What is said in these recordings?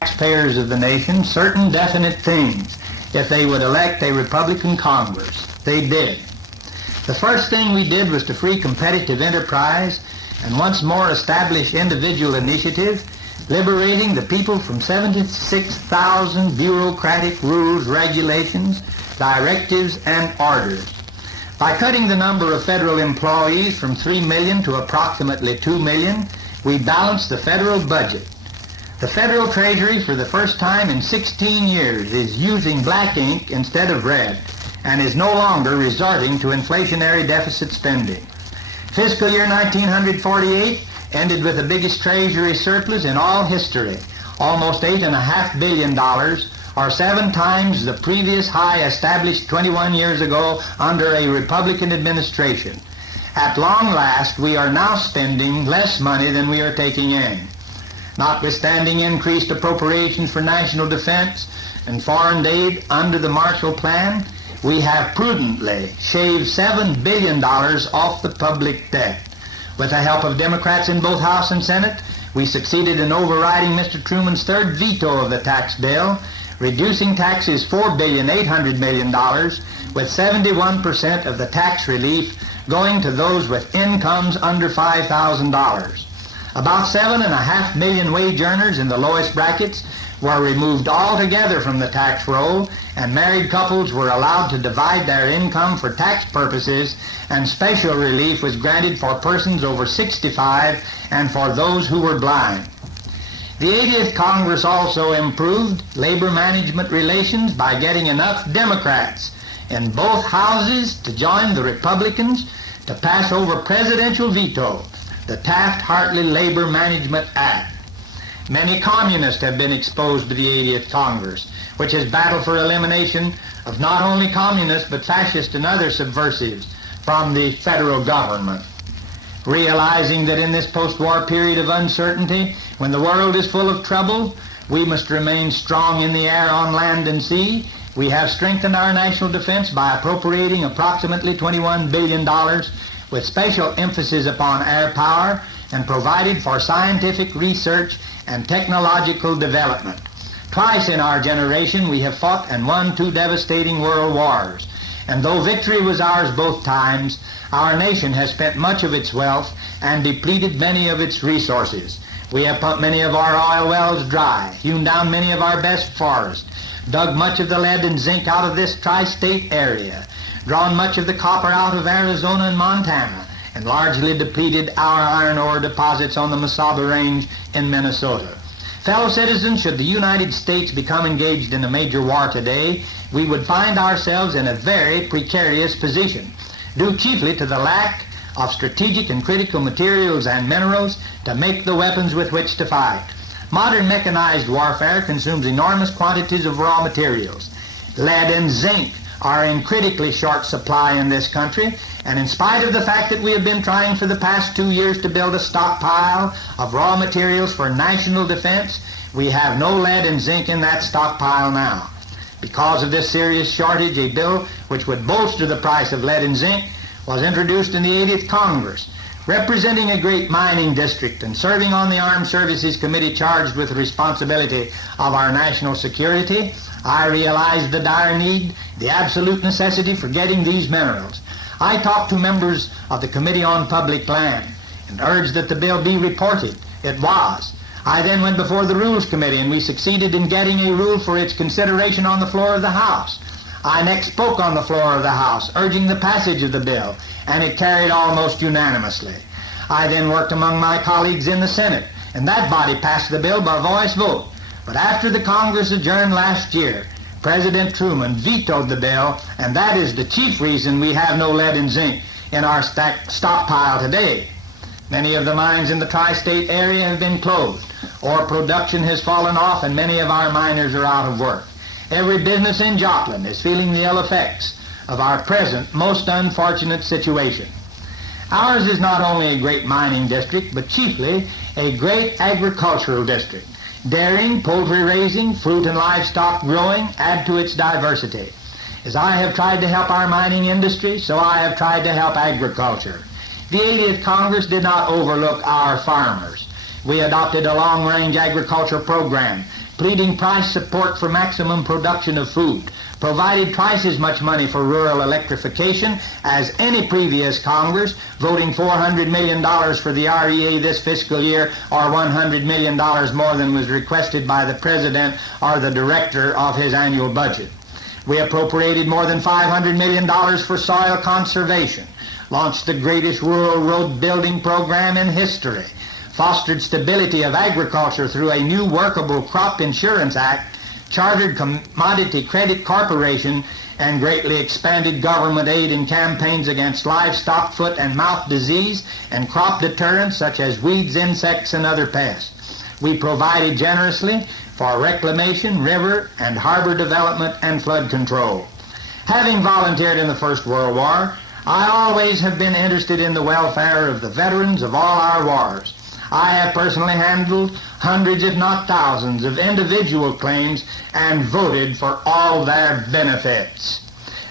taxpayers of the nation certain definite things if they would elect a Republican Congress. They did. The first thing we did was to free competitive enterprise and once more establish individual initiative, liberating the people from 76,000 bureaucratic rules, regulations, directives, and orders. By cutting the number of federal employees from 3 million to approximately 2 million, we balanced the federal budget. The federal treasury, for the first time in 16 years, is using black ink instead of red and is no longer resorting to inflationary deficit spending. Fiscal year 1948 ended with the biggest treasury surplus in all history, almost $8.5 billion, or 7 times the previous high established 21 years ago under a Republican administration. At long last, we are now spending less money than we are taking in. Notwithstanding increased appropriations for national defense and foreign aid under the Marshall Plan, we have prudently shaved $7 billion off the public debt. With the help of Democrats in both House and Senate, we succeeded in overriding Mr. Truman's third veto of the tax bill, reducing taxes $4.8 billion, with 71% of the tax relief going to those with incomes under $5,000. About 7.5 million wage earners in the lowest brackets were removed altogether from the tax roll, and married couples were allowed to divide their income for tax purposes, and special relief was granted for persons over 65 and for those who were blind. The 80th Congress also improved labor management relations by getting enough Democrats in both houses to join the Republicans to pass over presidential veto the Taft-Hartley Labor Management Act. Many communists have been exposed to the 80th Congress, which has battled for elimination of not only communists but fascists and other subversives from the federal government. Realizing that in this post-war period of uncertainty, when the world is full of trouble, we must remain strong in the air, on land, and sea, we have strengthened our national defense by appropriating approximately $21 billion with special emphasis upon air power and provided for scientific research and technological development. Twice in our generation we have fought and won 2 devastating world wars, and though victory was ours both times, our nation has spent much of its wealth and depleted many of its resources. We have pumped many of our oil wells dry, hewn down many of our best forests, dug much of the lead and zinc out of this tri-state area, drawn much of the copper out of Arizona and Montana, and largely depleted our iron ore deposits on the Mesaba Range in Minnesota. Fellow citizens, should the United States become engaged in a major war today, we would find ourselves in a very precarious position, due chiefly to the lack of strategic and critical materials and minerals to make the weapons with which to fight. Modern mechanized warfare consumes enormous quantities of raw materials. Lead and zinc are in critically short supply in this country, and in spite of the fact that we have been trying for the past 2 years to build a stockpile of raw materials for national defense, we have no lead and zinc in that stockpile now. Because of this serious shortage, a bill which would bolster the price of lead and zinc was introduced in the 80th Congress. Representing a great mining district and serving on the Armed Services Committee charged with the responsibility of our national security, I realized the dire need, the absolute necessity for getting these minerals. I talked to members of the Committee on Public Land and urged that the bill be reported. It was. I then went before the Rules Committee, and we succeeded in getting a rule for its consideration on the floor of the House. I next spoke on the floor of the House, urging the passage of the bill, and it carried almost unanimously. I then worked among my colleagues in the Senate, and that body passed the bill by voice vote. But after the Congress adjourned last year, President Truman vetoed the bill, and that is the chief reason we have no lead and zinc in our stockpile today. Many of the mines in the tri-state area have been closed, or production has fallen off, and many of our miners are out of work. Every business in Joplin is feeling the ill effects of our present most unfortunate situation. Ours is not only a great mining district, but chiefly a great agricultural district. Dairying, poultry raising, fruit and livestock growing add to its diversity. As I have tried to help our mining industry, so I have tried to help agriculture. The 80th Congress did not overlook our farmers. We adopted a long-range agriculture program pleading price support for maximum production of food, provided twice as much money for rural electrification as any previous Congress, voting $400 million for the REA this fiscal year, or $100 million more than was requested by the President or the Director of his annual budget. We appropriated more than $500 million for soil conservation, launched the greatest rural road building program in history, fostered stability of agriculture through a new workable crop insurance act, chartered Commodity Credit Corporation, and greatly expanded government aid in campaigns against livestock, foot and mouth disease, and crop deterrents such as weeds, insects, and other pests. We provided generously for reclamation, river and harbor development, and flood control. Having volunteered in the First World War, I always have been interested in the welfare of the veterans of all our wars. I have personally handled hundreds, if not thousands, of individual claims and voted for all their benefits.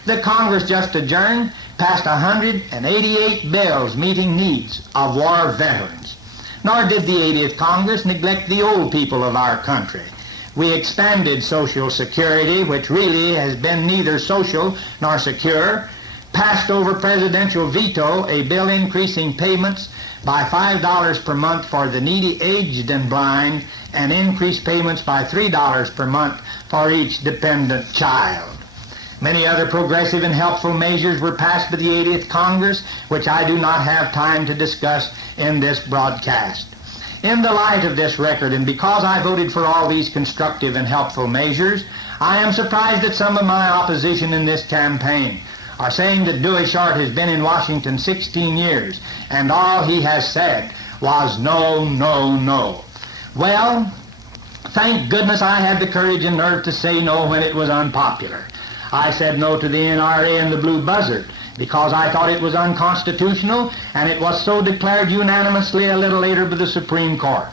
The Congress just adjourned passed 188 bills meeting needs of war veterans. Nor did the 80th Congress neglect the old people of our country. We expanded Social Security, which really has been neither social nor secure, passed over presidential veto a bill increasing payments by $5 per month for the needy, aged, and blind, and increased payments by $3 per month for each dependent child. Many other progressive and helpful measures were passed by the 80th Congress, which I do not have time to discuss in this broadcast. In the light of this record, and because I voted for all these constructive and helpful measures, I am surprised at some of my opposition in this campaign are saying that Dewey Short has been in Washington 16 years, and all he has said was no, no, no. Well, thank goodness I had the courage and nerve to say no when it was unpopular. I said no to the NRA and the Blue Buzzard because I thought it was unconstitutional, and it was so declared unanimously a little later by the Supreme Court.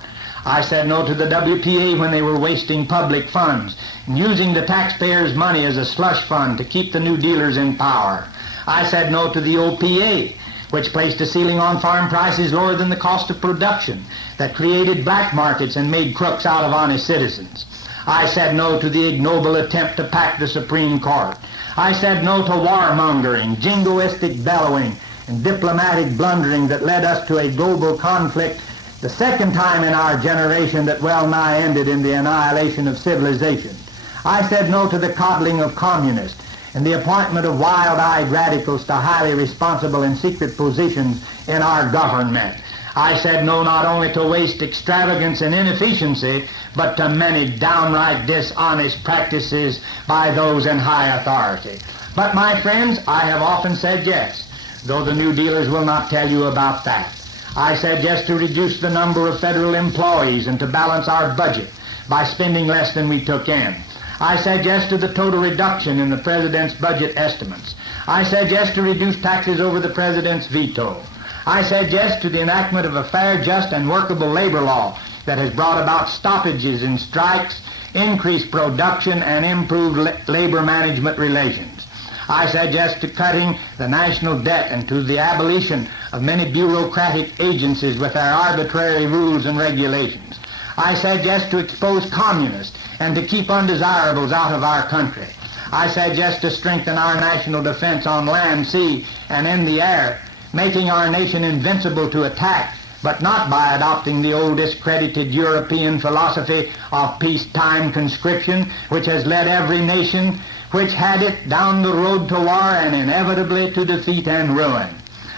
I said no to the WPA when they were wasting public funds and using the taxpayers' money as a slush fund to keep the new dealers in power. I said no to the OPA, which placed a ceiling on farm prices lower than the cost of production, that created black markets and made crooks out of honest citizens. I said no to the ignoble attempt to pack the Supreme Court. I said no to warmongering, jingoistic bellowing, and diplomatic blundering that led us to a global conflict, the second time in our generation that well nigh ended in the annihilation of civilization. I said no to the coddling of communists and the appointment of wild-eyed radicals to highly responsible and secret positions in our government. I said no not only to waste, extravagance, and inefficiency, but to many downright dishonest practices by those in high authority. But, my friends, I have often said yes, though the new dealers will not tell you about that. I said yes to reduce the number of federal employees and to balance our budget by spending less than we took in. I said yes to the total reduction in the President's budget estimates. I said yes to reduce taxes over the President's veto. I said yes to the enactment of a fair, just, and workable labor law that has brought about stoppages in strikes, increased production, and improved labor management relations. I said yes to cutting the national debt and to the abolition of many bureaucratic agencies with their arbitrary rules and regulations. I said yes to expose communists and to keep undesirables out of our country. I said yes to strengthen our national defense on land, sea, and in the air, making our nation invincible to attack, but not by adopting the old discredited European philosophy of peacetime conscription, which has led every nation which had it down the road to war and inevitably to defeat and ruin.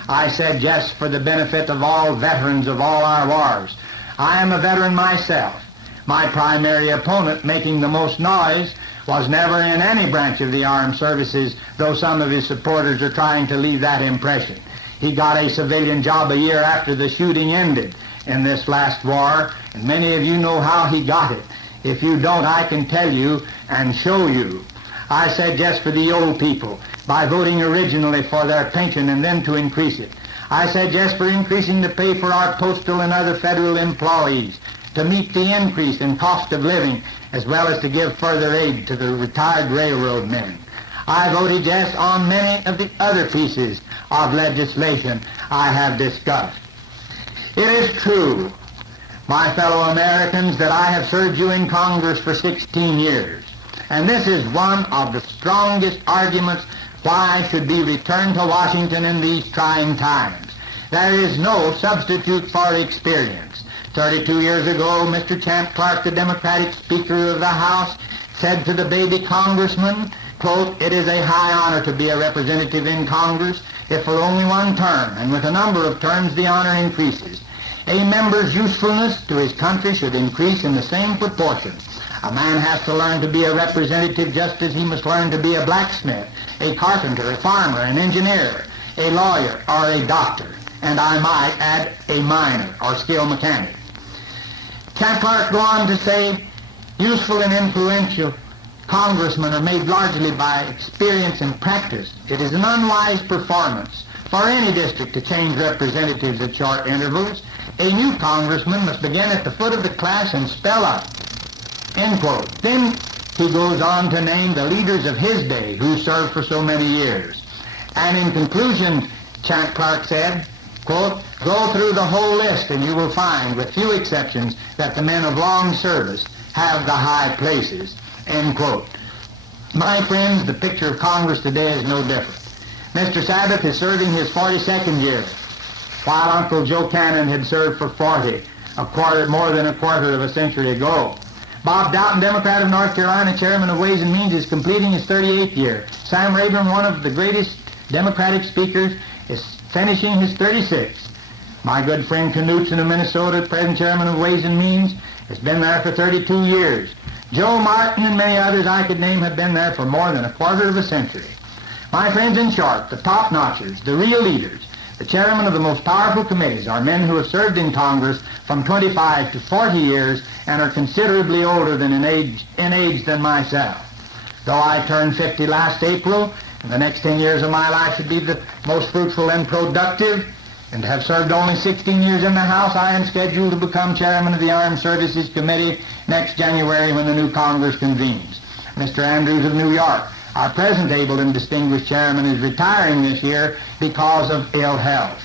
I said yes for the benefit of all veterans of all our wars. I am a veteran myself. My primary opponent, making the most noise, was never in any branch of the armed services, though some of his supporters are trying to leave that impression. He got a civilian job a year after the shooting ended in this last war, and many of you know how he got it. If you don't, I can tell you and show you. I said yes for the old people by voting originally for their pension and then to increase it. I said yes for increasing the pay for our postal and other federal employees to meet the increase in cost of living, as well as to give further aid to the retired railroad men. I voted yes on many of the other pieces of legislation I have discussed. It is true my fellow Americans, that I have served you in Congress for 16 years. And this is one of the strongest arguments why I should be returned to Washington in these trying times. There is no substitute for experience. 32 years ago, Mr. Champ Clark, the Democratic Speaker of the House, said to the baby congressman, quote, "It is a high honor to be a representative in Congress, if for only one term, and with a number of terms the honor increases. A member's usefulness to his country should increase in the same proportion. A man has to learn to be a representative just as he must learn to be a blacksmith, a carpenter, a farmer, an engineer, a lawyer, or a doctor, and I might add a miner or skilled mechanic." Champ Clark go on to say, useful and influential congressmen are made largely by experience and practice. It is an unwise performance for any district to change representatives at short intervals. A new congressman must begin at the foot of the class and spell up. End quote. Then he goes on to name the leaders of his day who served for so many years. And in conclusion, Champ Clark said, quote, "Go through the whole list and you will find, with few exceptions, that the men of long service have the high places." End quote. My friends, the picture of Congress today is no different. Mr. Sabbath is serving his 42nd year, while Uncle Joe Cannon had served for 40, more than a quarter of a century ago. Bob Doughton, Democrat of North Carolina, Chairman of Ways and Means, is completing his 38th year. Sam Rayburn, one of the greatest Democratic speakers, is finishing his 36th. My good friend Knutson of Minnesota, present Chairman of Ways and Means, has been there for 32 years. Joe Martin and many others I could name have been there for more than a quarter of a century. My friends, in short, the top-notchers, the real leaders, the chairmen of the most powerful committees are men who have served in Congress from 25 to 40 years and are considerably older than in age than myself. Though I turned 50 last April, and the next 10 years of my life should be the most fruitful and productive, and have served only 16 years in the House, I am scheduled to become chairman of the Armed Services Committee next January when the new Congress convenes. Mr. Andrews of New York, our present able and distinguished chairman, is retiring this year because of ill health.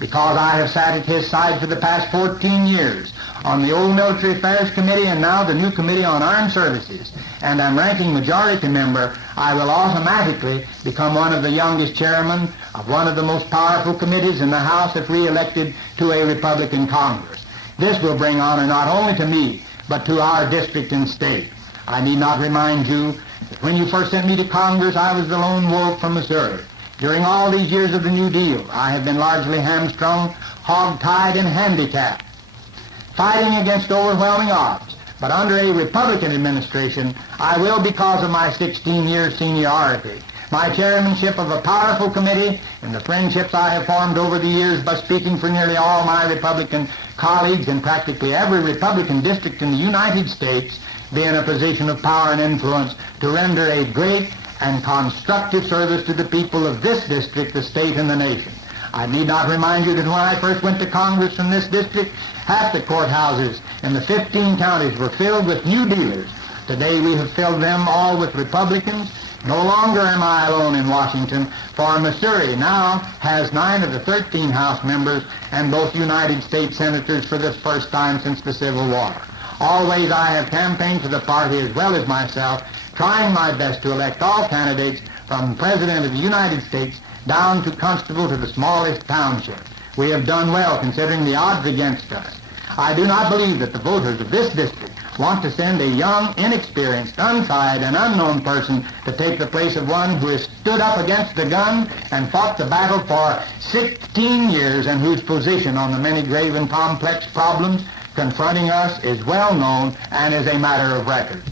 Because I have sat at his side for the past 14 years on the old Military Affairs Committee and now the new Committee on Armed Services, and I'm ranking majority member, I will automatically become one of the youngest chairmen of one of the most powerful committees in the House if re-elected to a Republican Congress. This will bring honor not only to me, but to our district and state. I need not remind you that when you first sent me to Congress, I was the lone wolf from Missouri. During all these years of the New Deal, I have been largely hamstrung, hog-tied, and handicapped, fighting against overwhelming odds. But under a Republican administration, I will, because of my 16-year seniority, my chairmanship of a powerful committee, and the friendships I have formed over the years by speaking for nearly all my Republican colleagues in practically every Republican district in the United States, be in a position of power and influence to render a great and constructive service to the people of this district, the state, and the nation. I need not remind you that when I first went to Congress from this district, half the courthouses in the 15 counties were filled with New Dealers. Today we have filled them all with Republicans. No longer am I alone in Washington, for Missouri now has 9 of the 13 House members and both United States senators for the first time since the Civil War. Always I have campaigned for the party as well as myself, trying my best to elect all candidates from President of the United States down to constable to the smallest township. We have done well considering the odds against us. I do not believe that the voters of this district want to send a young, inexperienced, untried, and unknown person to take the place of one who has stood up against the gun and fought the battle for 16 years and whose position on the many grave and complex problems confronting us is well known and is a matter of record.